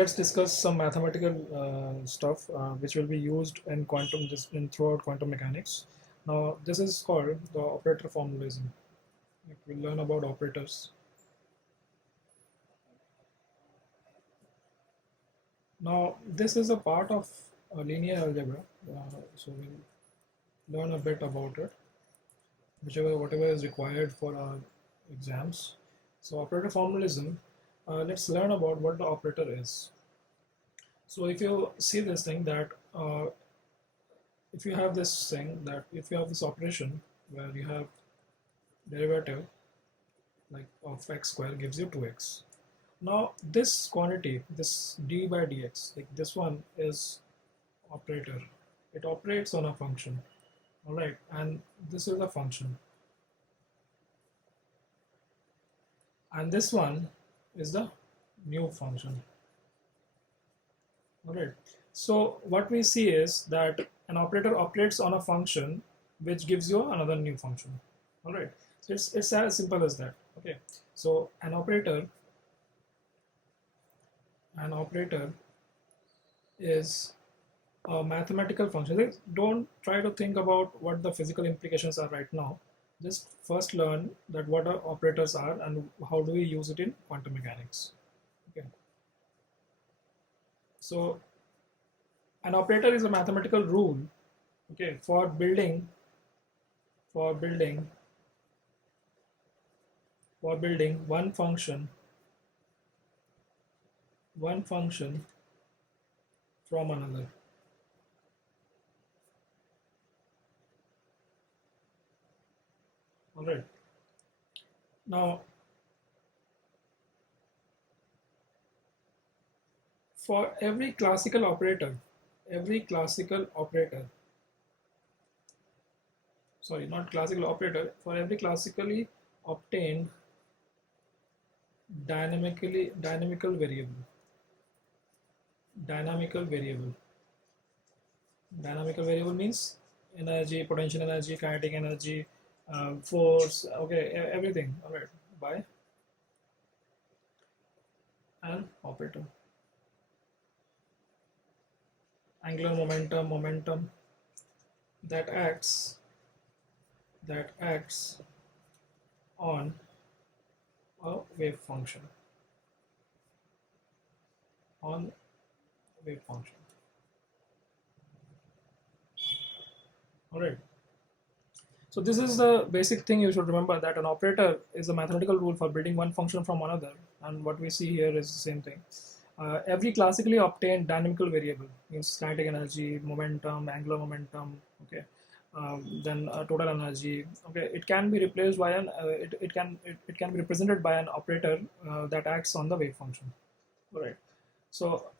let's discuss some mathematical stuff which will be used in throughout quantum mechanics. Now, this is called the operator formalism. Like, we'll learn about operators. Now, this is a part of linear algebra, so we'll learn a bit about it, whatever is required for our exams. So, operator formalism. Let's learn about what the operator is. So, if you see this thing that if you have this operation where you have derivative like of x square gives you 2x. Now this quantity, this d by dx, like this one is operator. It operates on a function, all right, and this is a function, and this one is the new function, all right. So what we see is that an operator operates on a function which gives you another new function, all right. So it's as simple as that. Okay, so an operator is a mathematical function. Like, don't try to think about what the physical implications are right now. Just first learn that what our operators are and how do we use it in quantum mechanics. Okay. So an operator is a mathematical rule, okay, for building one function from another. All right. Now, for every classical operator, sorry, not classical operator, for every classically obtained dynamical variable. Dynamical variable means energy, potential energy, kinetic energy, force, okay, everything, all right, by an operator. Angular momentum that acts on a wave function. All right. So this is the basic thing you should remember, that an operator is a mathematical rule for building one function from another, and what we see here is the same thing. Every classically obtained dynamical variable means kinetic energy, momentum, angular momentum, okay, then total energy, okay, it can be replaced by it can be represented by an operator that acts on the wave function. All right. So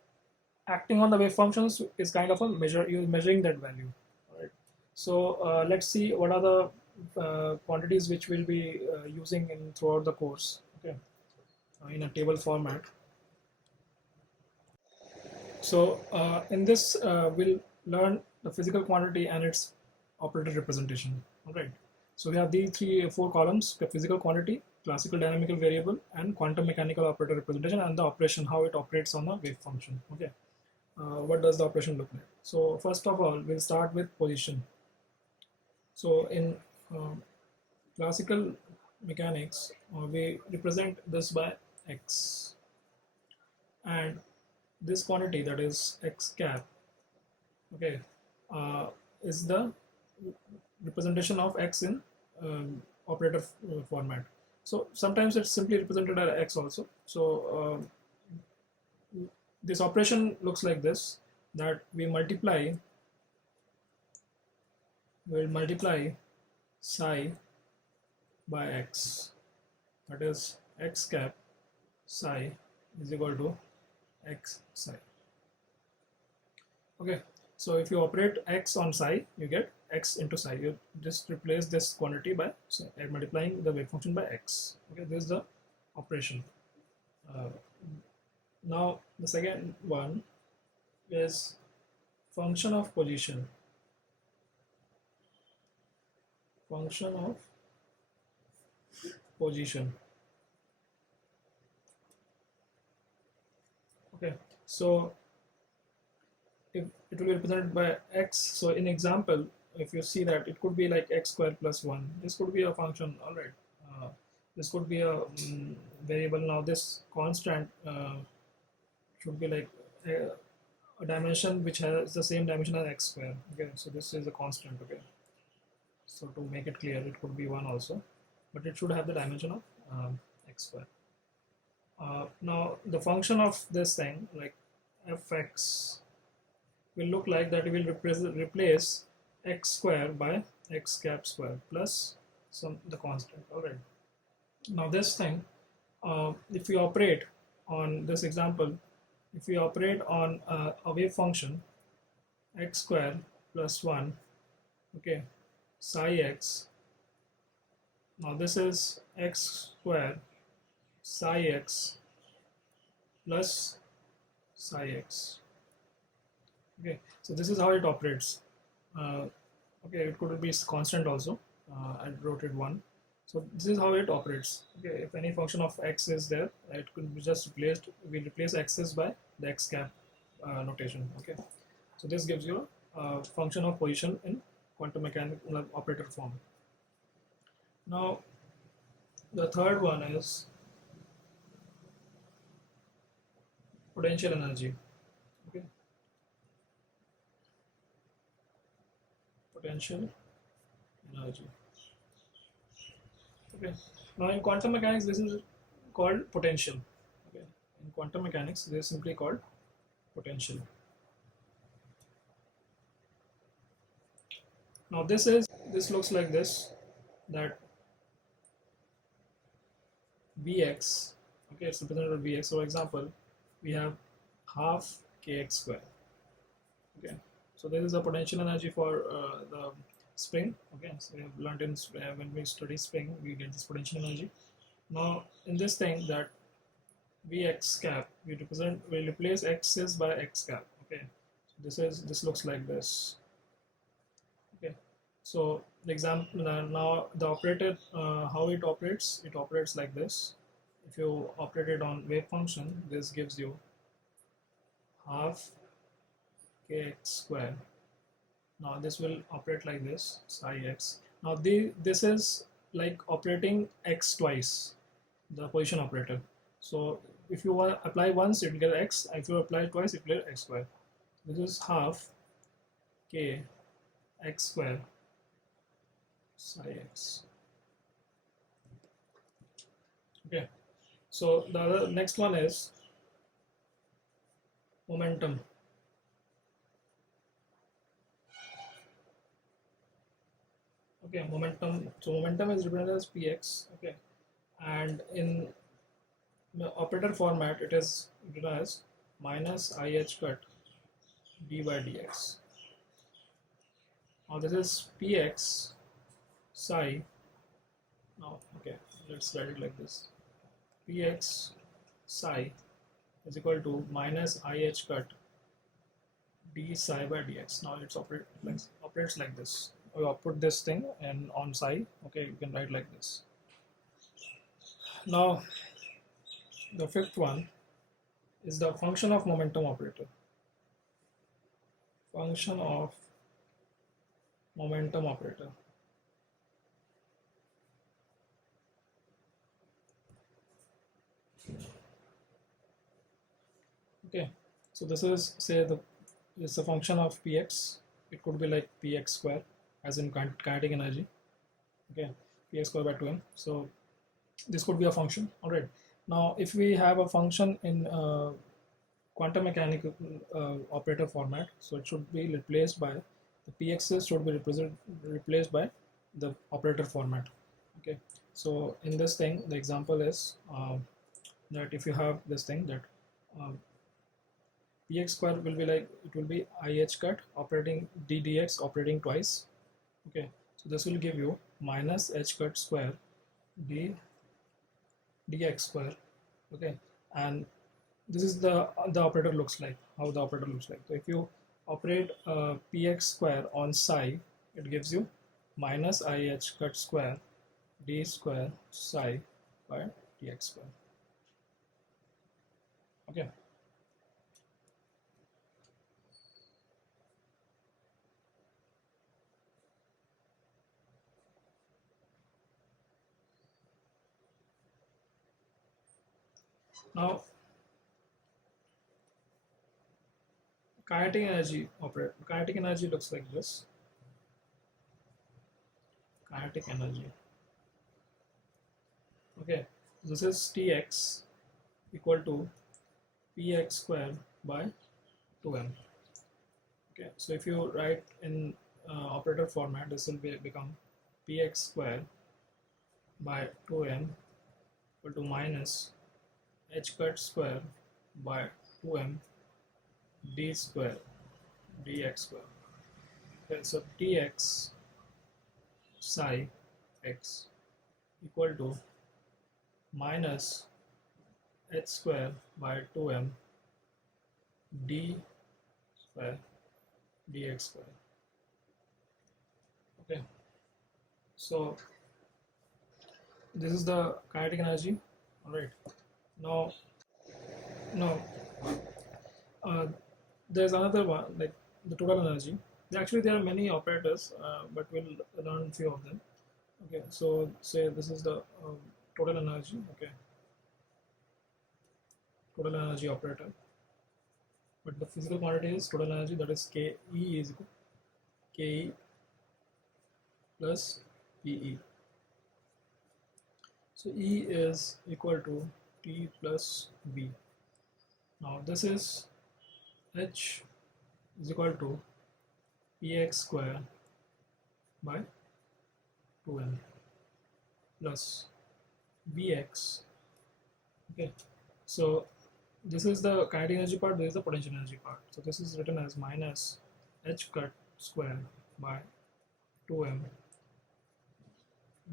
acting on the wave functions is kind of a you're measuring that value. All right. So let's see what are the quantities which we'll be using throughout the course. Okay, in a table format. So in this we'll learn the physical quantity and its operator representation. All right. So we have the four columns: the physical quantity, classical dynamical variable, and quantum mechanical operator representation, and the operation, how it operates on a wave function. Okay. What does the operation look like? So first of all, we'll start with position. So in classical mechanics, we represent this by x, and this quantity, that is x cap, okay, is the representation of x in operator format. So sometimes it's simply represented as x also. So this operation looks like this, that we'll multiply psi by x, that is x cap psi is equal to x psi. Okay, so if you operate x on psi, you get x into psi. You just replace this quantity by multiplying the wave function by x. Okay, this is the operation. Now the second one is function of position. Okay, So if it will be represented by x, so in example, if you see that it could be like x squared plus 1, this could be a function, all right. This could be a variable. Now this constant should be like a dimension which has the same dimension as x square. Okay, so this is a constant. Okay, so to make it clear, it could be 1 also, but it should have the dimension of x square. Now the function of this thing, like fx, will look like that. It will replace x square by x cap square plus the constant. All right. Now this thing, if we operate on this example, if we operate on a wave function x square plus 1, okay, psi x. Now this is x square psi x plus psi x. Okay, so this is how it operates. Okay, it could be constant also. I wrote it 1. So this is how it operates. Okay, if any function of x is there, it could be just replaced. We replace x's by the x cap notation. Okay, so this gives you a function of position in quantum mechanical operator form. Now the third one is potential energy. Okay, potential energy. Okay, now in quantum mechanics this is called potential. Okay, in quantum mechanics this is simply called potential. Now this looks like this, that Vx, okay, it's represented by Vx. So for example, we have half kx square. Okay, so this is a potential energy for the spring. Okay, so we have learned in when we study spring, we get this potential energy. Now in this thing, that Vx cap, we replace x's by x cap. Okay, so this looks like this. Okay, so the example, now the operator, how it operates like this. If you operate it on wave function, this gives you half kx square. Now this will operate like this, psi x. Now this is like operating x twice, the position operator. So if you apply once, it will get x. If you apply twice, it will get x square. This is half k x square psi x. Okay, so the next one is momentum. Okay, momentum. So momentum is represented as px. Okay, and in the operator format, it is written as minus ih cut d by dx. Now this is px psi. Now, okay, let's write it like this. Px psi is equal to minus ih cut d psi by dx. Now it's operates like this. We put this thing and on psi. Okay, you can write like this. Now the fifth one is the function of momentum operator. Function of momentum operator. Okay, so this is, say, it's a function of px. It could be like px square, as in kinetic energy. Okay, px square by 2m. So this could be a function. All right. Now, if we have a function in quantum mechanical operator format, so it should be replaced by the px's should be replaced by the operator format. Okay. So in this thing, the example is that if you have this thing, that px square will be like, it will be ih cut operating d dx operating twice. Okay, so this will give you minus h cut square d dx square. Okay, and this is the operator looks like, how the operator looks like. So if you operate px square on psi, it gives you minus ih cut square d square psi by dx square. Okay, Now kinetic energy looks like this. Kinetic energy. Okay, this is Tx equal to Px square by 2m. Okay, so if you write in operator format, this will become Px square by 2m equal to minus h cut square by 2m d square dx square. Okay, so Tx psi x equal to minus h square by 2m d square dx square. Okay, so this is the kinetic energy. All right, now there's another one, like the total energy. Actually there are many operators, but we'll learn few of them. Okay, so say this is the total energy. Okay, total energy operator, but the physical quantity is total energy, that is Ke is equal Ke plus Pe. So E is equal to T plus V. Now this is H is equal to Px square by 2m plus Vx. Okay, so this is the kinetic energy part, this is the potential energy part. So this is written as minus h cut square by 2m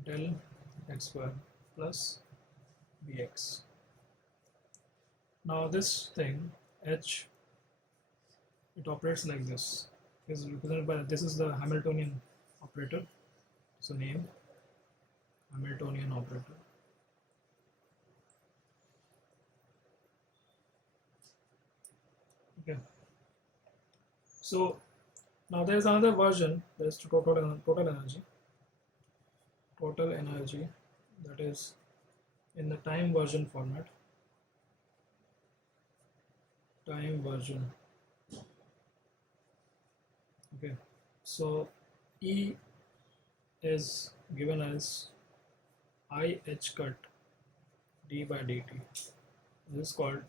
del x square plus Vx. Now this thing h, it operates like this, is represented by, this is the Hamiltonian operator. So name Hamiltonian operator. Okay, so now there is another version, there is total energy, that is in the time version format. Time version. Okay, so E is given as I h cut d by dt. This is called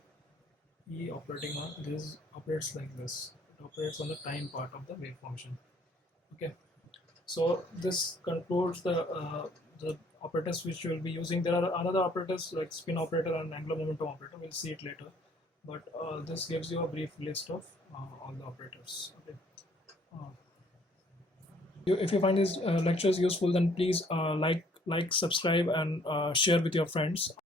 E operating on, this operates like this. It operates on the time part of the wave function. Okay, so this concludes the operators which we will be using. There are another operators like spin operator and angular momentum operator. We'll see it later, but this gives you a brief list of all the operators. Okay. If you find these lectures useful, then please like, subscribe, and share with your friends.